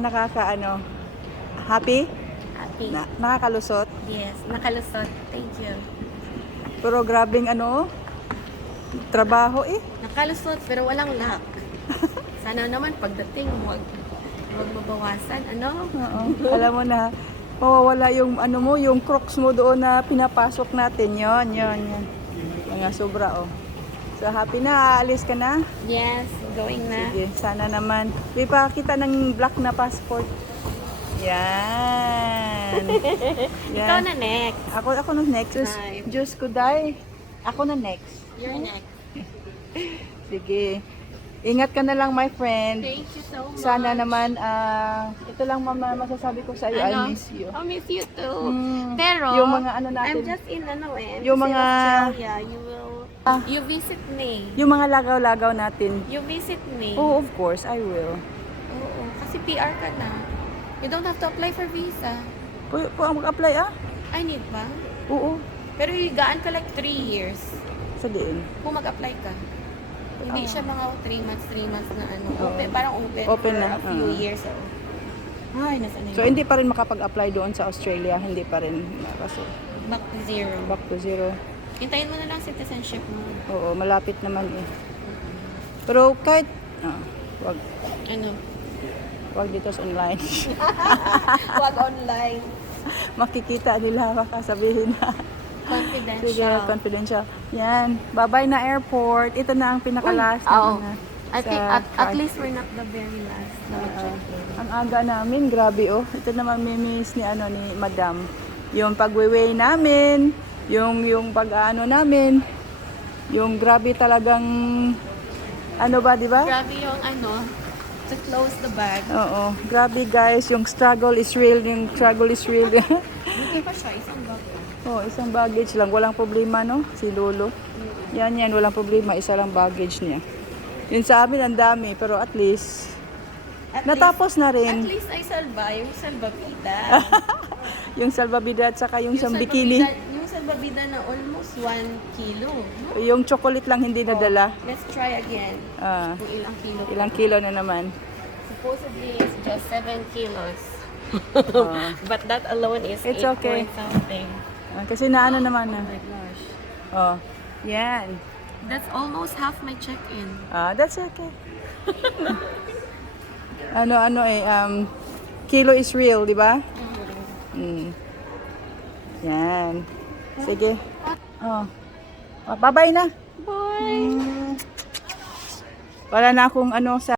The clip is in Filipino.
nakaka happy? Happy. Nakakalusot? Yes, nakalusot. Thank you. Pero grabing trabaho eh. Nakalusot pero walang luck. Sana naman pagdating wag mabawasan. Ano? Oo. Alam mo na, mawawala yung yung crocs mo doon na pinapasok natin. Yon. Mga sobra oh. So happy na, aalis ka na? Yes, going na. Sige, sana naman. Di pa kita ng black na passport. Yan. Ikaw na next. Ako na next. Bye. Diyos ko, day. Ako na next. You're next. Sige. Ingat ka na lang, my friend. Thank you so much. Sana naman, ito lang mama masasabi ko sa iyo, I miss you. I miss you too. Mm, Pero, yung mga natin. I'm just in Yung just in mga Australia. You visit me. yung mga lagaw-lagaw natin. You visit me. Oh, of course, I will. Oo, kasi PR ka na. You don't have to apply for visa. Mag-apply I need ba? Oo. Pero higaan ka like 3 years. Sa diin. Kung mag-apply ka. Hindi siya mga 3 months na ano. Open, parang open Open for na, a few years. Ay, nasa na So, hindi pa rin makapag-apply doon sa Australia. Hindi pa rin. Kasi Back to zero. back to zero. Hintayin mo na lang citizenship mo. Oo, malapit naman eh. Pero kahit, wag Ano? dito sa online. Wag online. Makikita nila, baka sabihin na. Sige, Confidential. confidential. Yan. Bye-bye na airport. Ito na ang pinaka-last. Oo. na I think at least we're not the very last. ang aga namin, grabe oh. Ito naman miss ni ni Madam. Yung pag-weigh namin, yung pag-ano namin, yung grabe talagang di ba? Grabe yung to close the bag. Oo. Grabe guys, yung struggle is real. Hindi pa siya, isang bag. Oh, isang baggage lang. Walang problema, no? Si Lolo. Yan, walang problema. Isa lang baggage niya. Yun sa amin, ang dami. Pero at least, natapos na At rin. least ay yung salbabida. Yung salbabida at saka yung bikini. Yung salbabida na almost 1 kilo. No? Yung chocolate lang hindi nadala. Let's try again. Kung ilang kilo. Ilang kilo na naman. Supposedly it's just 7 kilos. Ah. But that alone is It's 8 okay. point something. Kasi naano naman na. Oh my gosh. Oh, yan. That's almost half my check-in. That's okay. Kilo is real, di ba? Yan. Sige. Bye-bye na. Bye! Wala na akong sa